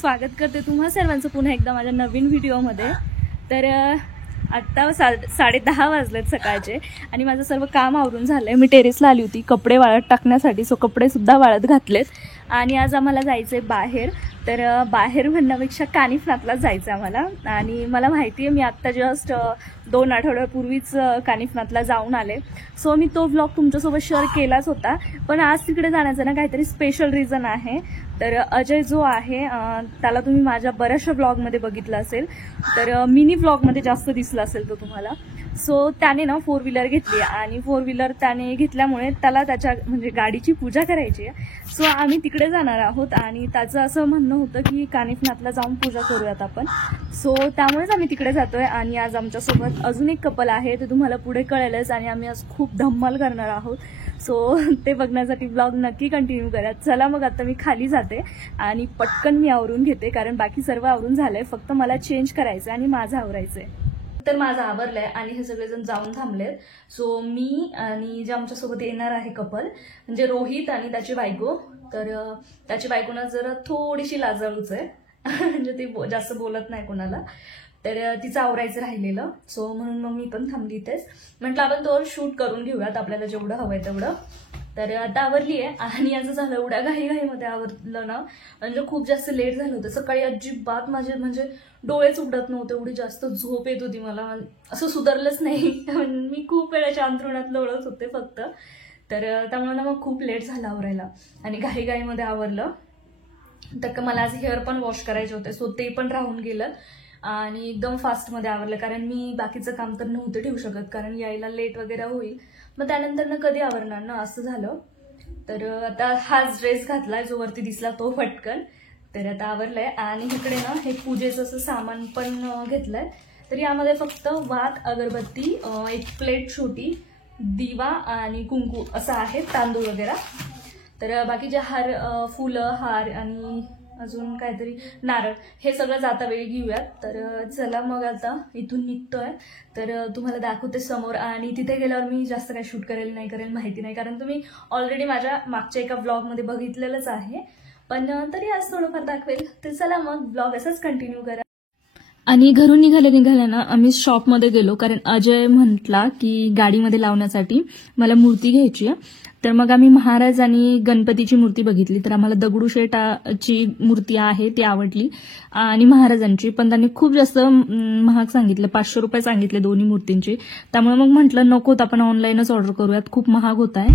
स्वागत करते तुम्हा सर्वांचं पुन्हा एकदा माझ्या नवीन व्हिडिओमध्ये। तर आत्ता 10:30 वाजलेत सकाळचे आणि माझं सर्व काम आवरून झालंय। मी टेरेसला आली होती कपडे वाळत टाकण्यासाठी, सो कपडे सुद्धा वाळत घातलेत आणि आज आम्हाला जायचंय बाहेर। तर बाहेर म्हणण्यापेक्षा कानिफनाथला जायचं आम्हाला आणि मला माहिती आहे मी आत्ता जस्ट 2 आठवड्यापूर्वीच कानिफनाथला जाऊन आले। सो मी तो व्लॉग तुमच्यासोबत शेअर केलाच होता, पण आज तिकडे जाण्याचं ना काहीतरी स्पेशल रिझन आहे। तर अजय जो आहे त्याला तुम्ही माझ्या बऱ्याचशा व्लॉगमध्ये बघितलं असेल, तर मिनी व्लॉगमध्ये जास्त दिसला असेल तो तुम्हाला। सो त्याने ना 4 व्हीलर घेतली आणि 4 व्हीलर त्याने घेतल्यामुळे त्याला त्याच्या म्हणजे गाडीची पूजा करायची आहे। सो आम्ही तिकडे जाणार आहोत आणि त्याचं असं म्हणणं होतं की कानिफनाथला जाऊन पूजा करूयात आपण। सो त्यामुळेच आम्ही तिकडे जातोय आणि आज आमच्यासोबत अजून एक कपल आहे, ते तुम्हाला पुढे कळेलच आणि आम्ही आज खूप धम्माल करणार आहोत। सो ते बघण्यासाठी ब्लॉग नक्की कंटिन्यू करा। चला मग आता मी खाली जाते आणि पटकन मी आवरून घेते, कारण बाकी सर्व आवरून झालंय, फक्त मला चेंज करायचं आणि माझं आवरायचंय। तर माझं आवरलंय आणि हे सगळेजण जाऊन थांबलेत। सो मी आणि जे आमच्यासोबत येणार आहे कपल म्हणजे रोहित आणि त्याची बायको, तर त्याची बायको ना जरा थोडीशी लाजाळूच आहे म्हणजे ती जास्त बोलत नाही कोणाला, तर तिचं आवरायचं राहिलेलं। सो म्हणून मग मी पण थांबली इथेच, म्हटलं आपण तोवर शूट करून घेऊयात आपल्याला जेवढं हवंय तेवढं। तर आता आवरली आहे आणि याचं झालं एवढ्या घाईमध्ये आवरलं ना, म्हणजे खूप जास्त लेट झालं होतं। सकाळी अजिबात माझे म्हणजे डोळेच उघडत नव्हते, एवढी जास्त झोप येत होती मला, असं सुधारलंच नाही मी खूप वेळाच्या अंथरुणात लोळत होते फक्त। तर त्यामुळे ना मग खूप लेट झाला आवरायला आणि घाईमध्ये आवरलं। तर मला आज हेअर पण वॉश करायचे होते, सो ते पण राहून गेलं आणि एकदम फास्टमध्ये आवरलं, कारण मी बाकीचं काम तर नव्हतं ठेवू शकत, कारण यायला लेट वगैरे होईल, मग त्यानंतर ना कधी आवरणार ना, असं झालं। तर आता हाच ड्रेस घातलाय जो वरती दिसला तो पटकन, तर आता आवरलंय आणि इकडे ना हे पूजेचं असं सामान पण घेतलंय। तर यामध्ये फक्त वात, अगरबत्ती, एक प्लेट छोटी, दिवा आणि कुंकू असं आहे, तांदूळ वगैरे। तर बाकीचे हार, फुलं, हार आणि अजून काहीतरी नारळ, हे सगळं जाता वेळी घेऊयात। तर चला मग आता इथून निघतोय, तर तुम्हाला दाखवते समोर आणि तिथे गेल्यावर मी जास्त काही शूट करेल नाही करेल माहिती नाही, कारण तुम्ही ऑलरेडी माझ्या मागच्या एका ब्लॉगमध्ये बघितलेलंच आहे, पण तरी आज थोडंफार दाखवेल। तर चला मग ब्लॉग असाच कंटिन्यू करा। आणि घरून निघाल्या ना आम्ही शॉपमध्ये गेलो, कारण अजय म्हटला की गाडीमध्ये लावण्यासाठी मला मूर्ती घ्यायची आहे। तर मग आम्ही महाराज आणि गणपतीची मूर्ती बघितली, तर आम्हाला दगडूशेठाची मूर्ती आहे ती आवडली आणि महाराजांची, पण त्यांनी खूप जास्त महाग सांगितलं, 500 रुपये सांगितले दोन्ही मूर्तींची। त्यामुळे मग म्हटलं नकोत, आपण ऑनलाईनच ऑर्डर करूयात, खूप महाग होत आहे।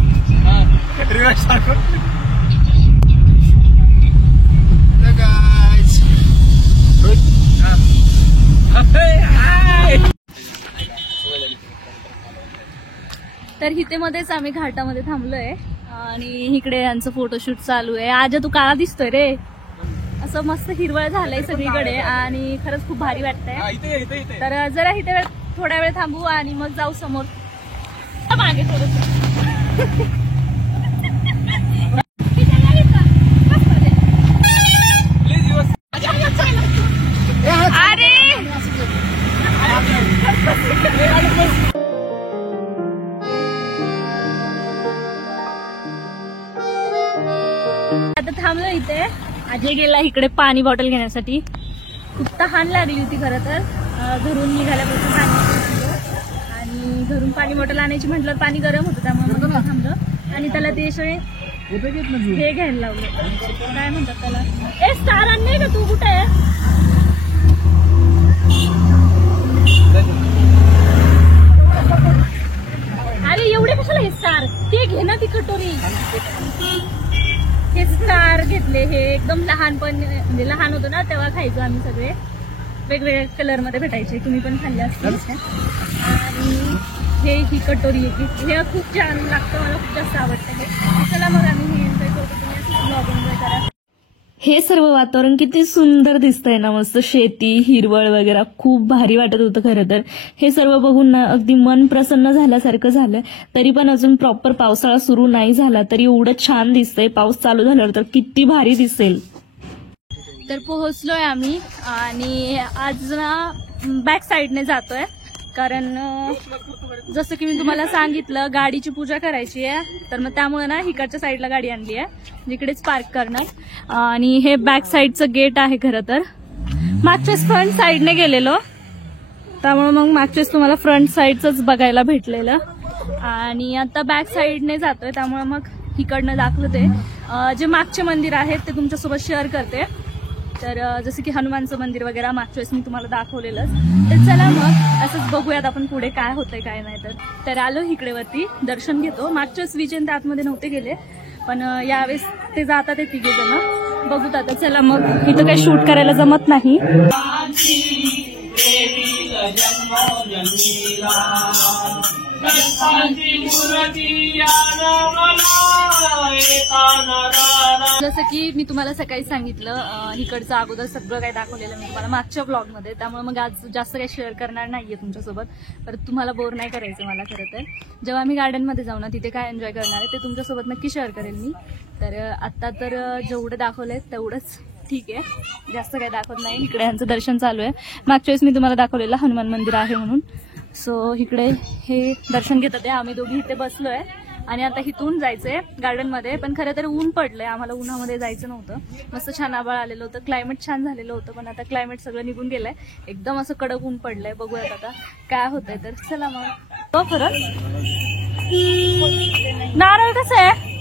तर इथे मध्येच आम्ही घाटामध्ये थांबलोय आणि इकडे यांचं फोटोशूट चालू आहे। आज तू काळा दिसतोय रे, असं मस्त हिरवळ झालंय सगळीकडे आणि खरंच खूप भारी वाटतंय। तर जरा इथे थोड्या वेळ थांबू आणि मग जाऊ समोर मागे थोडं। आता थांबलो इथे, अजय गेला इकडे पाणी बॉटल घेण्यासाठी, खूप तहान लागली होती खरं तर। घरून निघाल्यापासून पाणी आणि घरून पाणी बॉटल आणायची म्हटलं, पाणी गरम होतं त्यामुळे मग थांबलं आणि त्याला ते हे घ्यायला लावलं, काय म्हणतात त्याला, ए स्टार आणले का तू, कुठे आहे? अरे एवढे कशाला हे स्टार, ते घे ना ती कटोरी। हे स्टार घेतले, हे एकदम लहानपण म्हणजे लहान होतो ना तेव्हा खायचो आम्ही सगळे, वेगवेगळ्या कलर मध्ये भेटायचे, तुम्ही पण खाल्ले असतील। आणि ही कटोरी हे खूप छान लागतं, मला खूप जास्त आवडतं हे। चला मग आम्ही हे एन्जॉय करतो, तुम्ही ब्लॉग एन्जॉय करा। हे सर्व वातावरण किती सुंदर दिसतंय ना, मस्त शेती, हिरवळ वगैरे, खूप भारी वाटत होतं खरं तर। हे सर्व बघून ना अगदी मन प्रसन्न झाल्यासारखं झालं। तरी पण अजून प्रॉपर पावसाळा सुरू नाही झाला तरी एवढं छान दिसतंय, पाऊस चालू झाल्यावर तर किती भारी दिसेल। तर पोहोचलोय आम्ही आणि आज ना बॅक साईडने जातोय, कारण जसं की मी तुम्हाला सांगितलं गाडीची पूजा करायची आहे, तर मग त्यामुळे ना इकडच्या साईडला गाडी आणली आहे, जिकडेच पार्क करणार. आणि हे बॅक साईडचं गेट आहे. खरं तर मागच्याच फ्रंट साईडने गेलेलो, त्यामुळे मग मागच्याच तुम्हाला फ्रंट साईडच बघायला भेटलेलं. आणि आता बॅक साईडने जातोय, त्यामुळे मग इकडनं दाखवते. जे मागचे मंदिर आहेत ते तुमच्यासोबत शेअर करते. तर जसं की हनुमानचं मंदिर वगैरे मागच्या वेळेस मी तुम्हाला दाखवलेलंच. तर चला मग असंच बघूयात आपण पुढे काय होतंय काय नाही. तर आलो इकडे वरती, दर्शन घेतो. मागच्या वेळेस विजयन त्या आतमध्ये नव्हते गेले, पण यावेळेस ते जातात ते तिघे जण. बघूत आता. चला मग. इथं काही शूट करायला जमत नाही. जसं की मी तुम्हाला सकाळी सांगितलं, इकडचं अगोदर सगळं काही दाखवलेलं मी तुम्हाला मागच्या ब्लॉगमध्ये, त्यामुळे मग आज जास्त काही शेअर करणार नाहीये तुमच्यासोबत. तर तुम्हाला बोर नाही करायचं मला. खरं तर जेव्हा मी गार्डनमध्ये जाऊ ना, तिथे काय एन्जॉय करणार आहे ते तुमच्यासोबत नक्की शेअर करेल मी. तर आता तर जेवढं दाखवलंय तेवढंच ठीक आहे, जास्त काही दाखवत नाही. इकडे यांचं दर्शन चालू आहे. मागच्या वेळेस मी तुम्हाला दाखवलेलं हनुमान मंदिर आहे म्हणून. सो इकडे हे दर्शन घेतात आहे. आम्ही दोघी इथे बसलोय आणि आता इथून जायचंय गार्डनमध्ये. पण खरं तर ऊन पडलंय, आम्हाला उन्हामध्ये जायचं नव्हतं. मस्त छान आभाळ आलेलं होतं, क्लायमेट छान झालेलं होतं, पण आता क्लायमेट सगळं निघून गेलंय. एकदम असं कडक ऊन पडलंय. बघूयात आता काय होतंय. तर चला मग. खरं नारळ कसं आहे?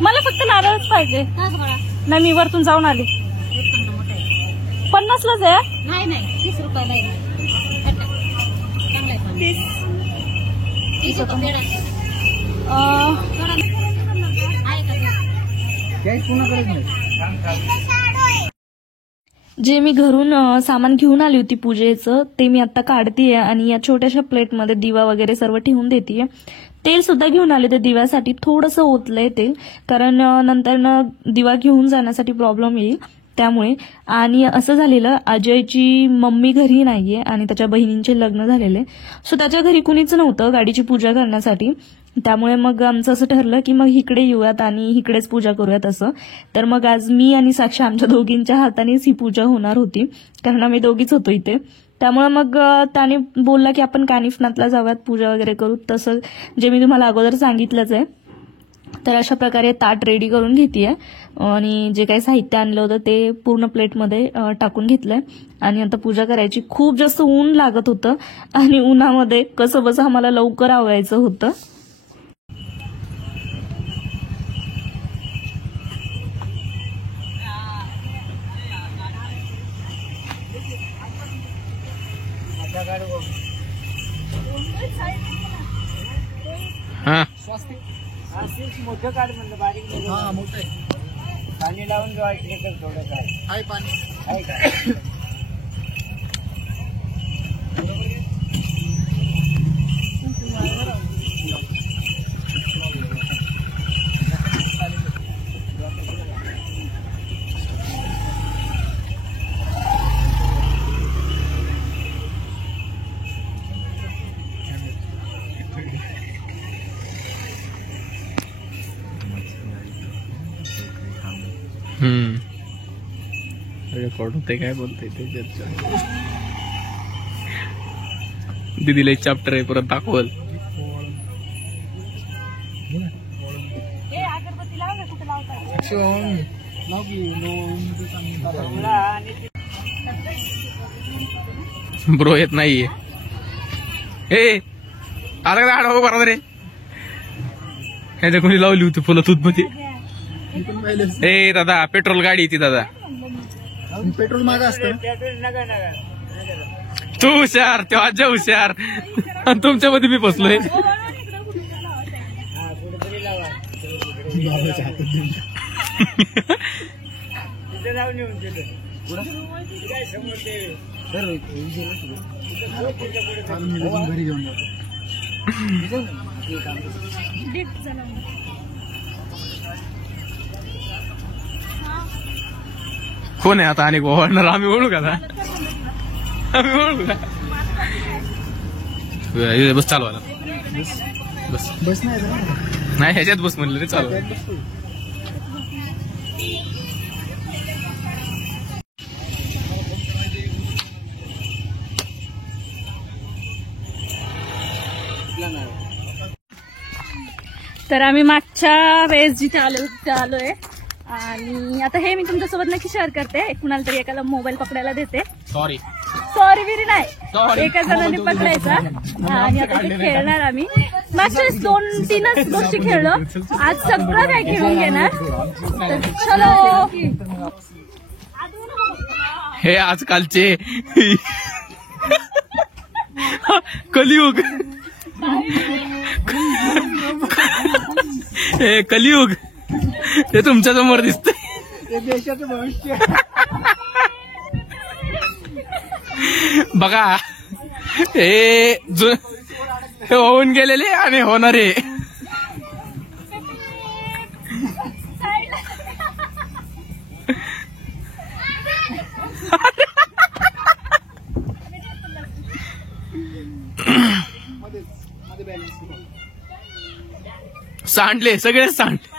मला फक्त नारळच पाहिजे. नाही, मी वरतून जाऊन आली. 50लाच आहे. नाही 30 रुपयाला आहे. 30 जे मी घरून सामान घेऊन आली होती पूजेचं, ते मी आता काढतीये आणि या छोट्याशा प्लेटमध्ये दिवा वगैरे सर्व ठेवून देतीये. तेल सुद्धा घेऊन आले ते दिव्यासाठी. थोडंसं ओतलंय तेल, कारण नंतर दिवा घेऊन जाण्यासाठी प्रॉब्लेम येईल त्यामुळे. आणि असं झालेलं, अजयची मम्मी घरी नाहीये आणि त्याच्या बहिणींचे लग्न झालेले, सो त्याच्या घरी कुणीच नव्हतं गाडीची पूजा करण्यासाठी. त्यामुळे मग आमचं असं ठरलं की मग इकडे येऊयात आणि इकडेच पूजा करूयात असं. तर मग आज मी आणि साक्षी आमच्या दोघींच्या हातानेच ही पूजा होणार होती, कारण आम्ही दोघीच होतो इथे. त्यामुळे मग त्याने बोलला की आपण कानिफनाथला जाऊयात, पूजा वगैरे करू. तसं जे मी तुम्हाला अगोदर सांगितलंच आहे. तर अशा प्रकारे ताट रेडी करून घेतेय आणि जे काही साहित्य आणलं होतं ते पूर्ण प्लेटमध्ये टाकून घेतलंय आणि आता पूजा करायची. खूप जास्त ऊन लागत होतं आणि उन्हामध्ये कसं बसं आम्हाला लवकर आवरायचं होतं. मोठं काढ म्हणलं, बारीक मोठं पाणी लावून जेव्हा इकडे कर थोडं काय पाणी आहे का? रेकॉर्ड होते काय बोलते ते दीदीला एक चॅप्टर आहे परत दाखवल. ब्रो येत नाहीये. ए आला का आडवा बरोबर रे. ह्याच्या कोणी लावली होती फुलं दूधमध्ये. ए दादा पेट्रोल गाडी ती दादा. पेट्रोल मागा असतं. तू हुशार, तेव्हा आज्या हुशार आणि तुमच्यामध्ये मी बसलोय. घरी घेऊन कोण आहे आता आणि ओळखणार? आम्ही ओळखू का? आम्ही ओळखू का? बस चालू आला. बस बस नाही ह्याच्यात बस म्हणलं रे चालू. तर आम्ही मागच्या वेळेस जिथे आलो तिथे आलोय आणि आता हे मी तुमच्यासोबत नक्की शेअर करते. कुणाला तरी एकाला मोबाईल पकडायला देते. सॉरी विरी नाही, एका जणांनी पकडायचा आणि आता ते खेळणार आम्ही. मागच्या 2-3च गोष्टी खेळलो, आज सगळं काय खेळून घेणार. तर चलो. हे आजकालचे कलियुग, हे कलियुग ते तुमच्या समोर दिसतंय. देशाचं भविष्य बघा, हे होऊन गेलेले आणि होणारे. सांडले सगळे सांडले.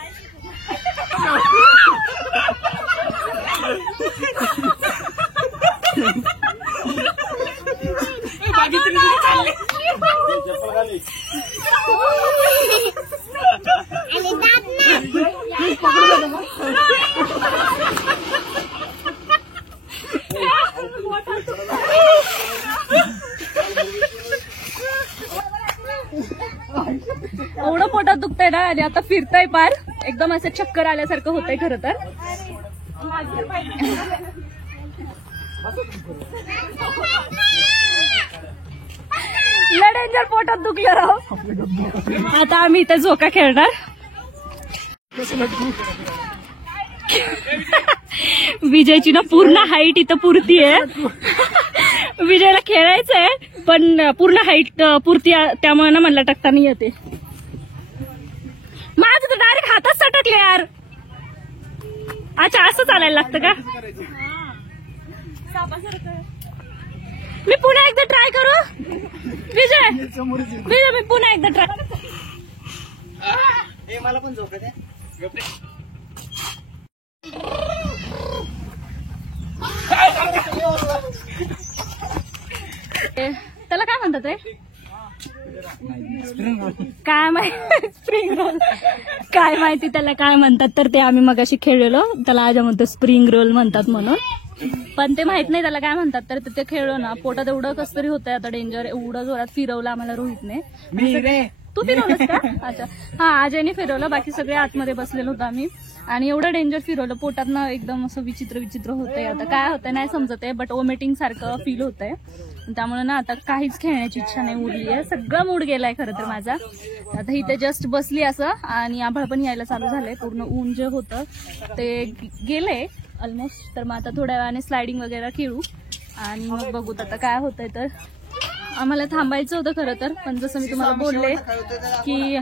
एवढं पोटात दुखतंय ना आणि आता फिरताय पार एकदम असं चक्कर आल्यासारखं होतंय खरं तर. डेंजर पोटात दुखलं राव. आता आम्ही इथे झोका खेळणार. विजयची ना पूर्ण हाईट इथं पुरती आहे. विजयला खेळायचंय पण पूर्ण हाईट पुरती त्यामुळे ना मला टाकता नाही येते. माझं तर डायरेक्ट हातात सटकले यार. अच्छा असं चालायला लागतं का? मी पुन्हा एकदा ट्राय करू. विजय मी पुन्हा एकदा ट्राय. मला पण झोपत आहे. त्याला काय म्हणतात ते? काय माहिती. स्प्रिंग रोल काय माहिती त्याला काय म्हणतात. तर ते आम्ही मगाशी खेळलेलो त्याला आज म्हणतो स्प्रिंग रोल म्हणतात म्हणून, पण ते माहित नाही त्याला काय म्हणतात. तर ते खेळलो ना पोटात एवढं कस तरी होतंय आता डेंजर. एवढं जोरात फिरवलं आम्हाला रोहितने. तू फिरवलंस का? अच्छा हा अजयने फिरवलं, बाकी सगळे आतमध्ये बसलेलो होतो आम्ही आणि एवढं डेंजर फिरवलं पोटात ना एकदम असं विचित्र होतंय. आता काय होतंय नाही समजत आहे, बट वॉमिटिंग सारखं फील होतंय. त्यामुळे ना आता काहीच खेळण्याची इच्छा नाही उरली आहे. सगळं मूड गेलाय खरं तर माझा. आता इथे जस्ट बसली असं आणि आभाळ पण यायला चालू झालंय. पूर्ण ऊन जे होतं ते गेलंय ऑलमोस्ट. तर मग आता थोड्या वेळाने स्लायडिंग वगैरे खेळू आणि मग बघूत आता काय होतंय. तर आम्हाला थांबायचं होतं खरं तर, पण जसं मी तुम्हाला बोलले की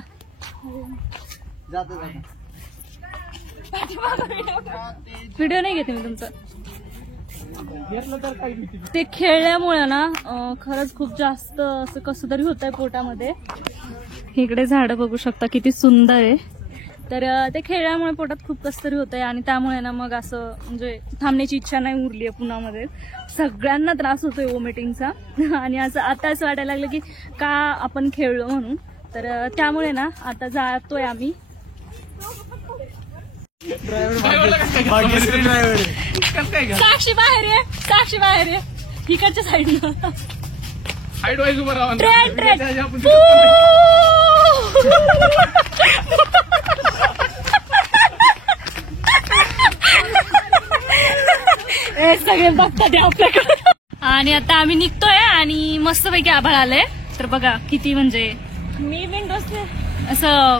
व्हिडिओ नाही घेते मी तुमचा. ते खेळल्यामुळे ना खरंच खूप जास्त असं कसं तरी होत आहे पोटामध्ये. इकडे झाडं बघू शकता किती सुंदर आहे. तर ते खेळल्यामुळे पोटात खूप कसं तरी होत आहे आणि त्यामुळे ना मग असं म्हणजे थांबण्याची इच्छा नाही उरली आहे पुण्यामध्ये. सगळ्यांना त्रास होतोय वॉमिटिंगचा आणि असं आता असं वाटायला लागलं की का आपण खेळलो म्हणून. तर त्यामुळे ना आता जातोय आम्ही. साक्षी बाहेर आहे, साक्षी बाहेर आहे इकडच्या साईडनं. हाईट वाईज उभं राहा. सगळे बघतात आपल्याकडे. आणि आता आम्ही निघतोय आणि मस्तपैकी आभाळ आलंय. तर बघा किती म्हणजे मी विंडोज असं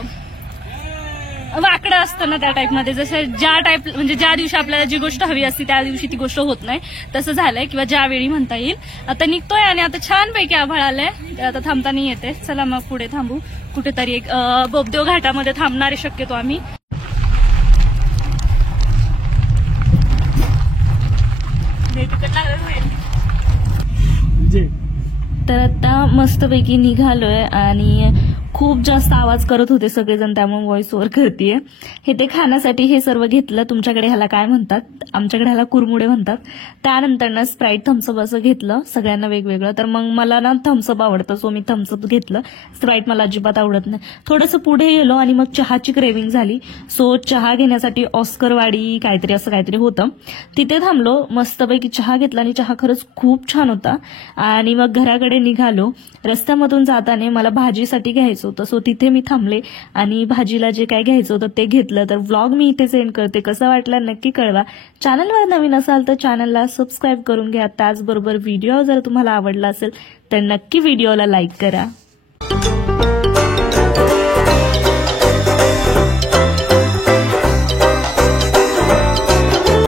वाकडं असतं ना त्या टाईपमध्ये. जसं ज्या टाईप म्हणजे ज्या दिवशी आपल्याला जी गोष्ट हवी असते त्या दिवशी ती गोष्ट होत नाही तसं झालंय, किंवा ज्यावेळी म्हणता येईल. आता निघतोय आणि आता छानपैकी आभाळ आलंय. तर आता थांबता नाही येते. चला मग पुढे थांबू कुठेतरी. एक बोबदेव घाटामध्ये थांबणारे शक्यतो आम्ही. तर आता मस्तपैकी निघालोय आणि खूप जास्त आवाज करत होते सगळेजण, त्यामुळे व्हॉइस ओव्हर करतेय. हे ते खाण्यासाठी हे सर्व घेतलं. तुमच्याकडे ह्याला काय म्हणतात, आमच्याकडे ह्याला कुरमुडे म्हणतात. त्यानंतर ना स्प्राईट थम्सअप असं घेतलं, सगळ्यांना वेगवेगळं. तर मग मला ना थम्सअप आवडतं, सो मी थम्सअप घेतलं. स्प्राईट मला अजिबात आवडत नाही. थोडंसं पुढे गेलो आणि मग चहाची क्रेविंग झाली. सो चहा घेण्यासाठी ऑस्करवाडी काहीतरी असं काहीतरी होतं, तिथे थांबलो. मस्तपैकी चहा घेतला आणि चहा खरंच खूप छान होता. आणि मग घराकडे निघालो. रस्त्यामधून जाताना मला भाजीसाठी घ्यायचं होतं, सो तिथे मी थांबले आणि भाजीला जे काय घ्यायचं होतं ते घेतलं. तर व्लॉग मी इथे सेंड करते. कसा वाटला नक्की कळवा. चॅनलवर नवीन असाल तर चॅनलला सबस्क्राईब करून घ्या. त्याचबरोबर व्हिडिओ जर तुम्हाला आवडला असेल तर नक्की व्हिडिओला लाईक करा.